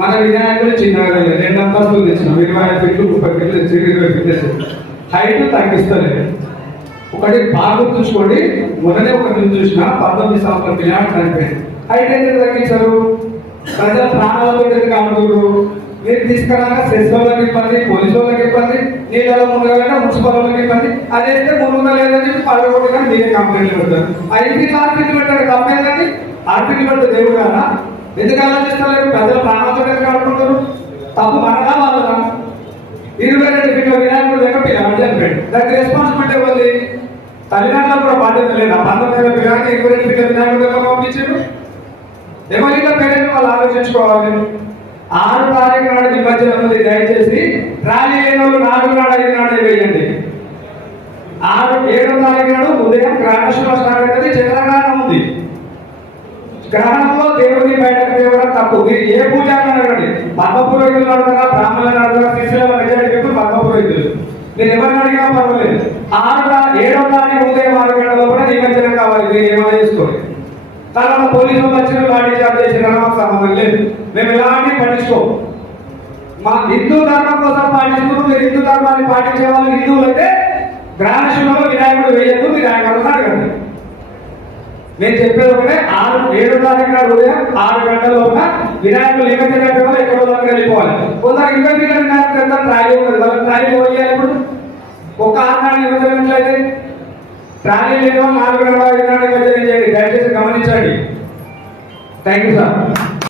మన వినాయకుడు చిన్నగా 2 అంతస్తులు తెచ్చినాం, 25 ఫీట్లు 30 ఫీట్లు 20 ఫీట్లు హైట్ తగ్గిస్తలేదు. ఒకటి బాగా గుర్తుంచుకోండి, మొదలే ఒక న్యూస్ చూసిన 19 సంవత్సరాల పిల్లలు చనిపోయింది. హైట్ అయితే తగ్గించారు, ప్రజల ప్రాణాలతో కానుకోరు. మీరు తీసుకురాక సెస్ వాళ్ళకి ఇబ్బంది, పోలీసు వాళ్ళకి ఇబ్బంది, నీళ్ళలో మునగాలంటే మున్సిపల్ వాళ్ళకి ఇబ్బంది. అదైతే మునుగలేదని చెప్పి 10 కోట్లు కానీ మీరే కంప్లైంట్లు పెడతారు. 5 ఫీట్లు 6 ఫీట్లు పెట్టారు కంప్లైంట్ కానీ 6 ఫీట్లు పెడితే దేవుడు కదా, ఎందుకు ఆలోచిస్తలేరు? ప్రజల ప్రాణాలతో కానుకుంటారు. తప్పు మనగా వాళ్ళదా? 22 ఫీట్ల వినాయకుడు దగ్గర పిల్లలు చనిపోయాడు, దానికి రెస్పాన్సిబిలిటీ ఇవ్వాలి. తల్లిదండ్రులు కూడా బాధ్యత లేదా? 19 పిల్లలకి 22 ఫీట్ల వినాయకుడు దగ్గర పంపించారు. ఎవరిలో పేరెంట్ వాళ్ళు ఆలోచించుకోవాలి. 6 తారీఖు నాడు నిమజ్జనం ఉంది, దయచేసి ర్యాలీ లేని వాళ్ళు 4 నాడు 5 నాడు వేయండి. 7 తారీఖు నాడు ఉదయం గ్రహణశుభ స్టార్ట్ అవుతుంది, చంద్రగ్రహణం ఉంది. గ్రహణంలో దేవుడిని బయటకు తేవడం తప్పు. మీరు ఏ పూజ అడగండి, పద్మపురోహితులు అడగరా, బ్రాహ్మణులను అడగరా, శిష్యుల మెజారిటీ పీపుల్ పద్మపురోహితులు. మీరు ఎవరిని అడిగినా పర్వాలేదు. 7వ తారీఖు ఉదయం 6 గంటల కూడా నిమజ్జనం కావాలి, మీరు ఏమైనా చేసుకోవాలి. తర్వాత పోలీసులు వచ్చిన లాఠీ చార్జ్ చేసిన మాకు సంబంధం లేదు, మేము ఎలాంటి పట్టించుకోము. మా హిందూ ధర్మం కోసం పాటించుకుంటూ మీరు హిందూ ధర్మాన్ని పాటించే వాళ్ళు హిందువులు అయితే గ్రహణశుభంలో వినాయకుడు వేయద్దు, మీరు ఆయన అడగండి. నేను చెప్పేది ఒకటే, 7 తారీఖు నాడు ఉదయం 6 గంటల లోపల వినాయకులు నిమజ్జనం ఎక్కడో దగ్గర వెళ్ళిపోవాలి. కొందరు 20 ఫీట్ల వినాయకుడు వెళ్తారు, ట్రాలీ ఉంటుంది, వాళ్ళకి ట్రాలీ పోయాలి. ఇప్పుడు ఒక్క 6 నాడు నిమజ్జనం అయితే ట్రాలీ లేని వాళ్ళు 4 గంటల 5 నాడు నిమజ్జనం చేయండి, దయచేసి గమనించండి. Thank you sir.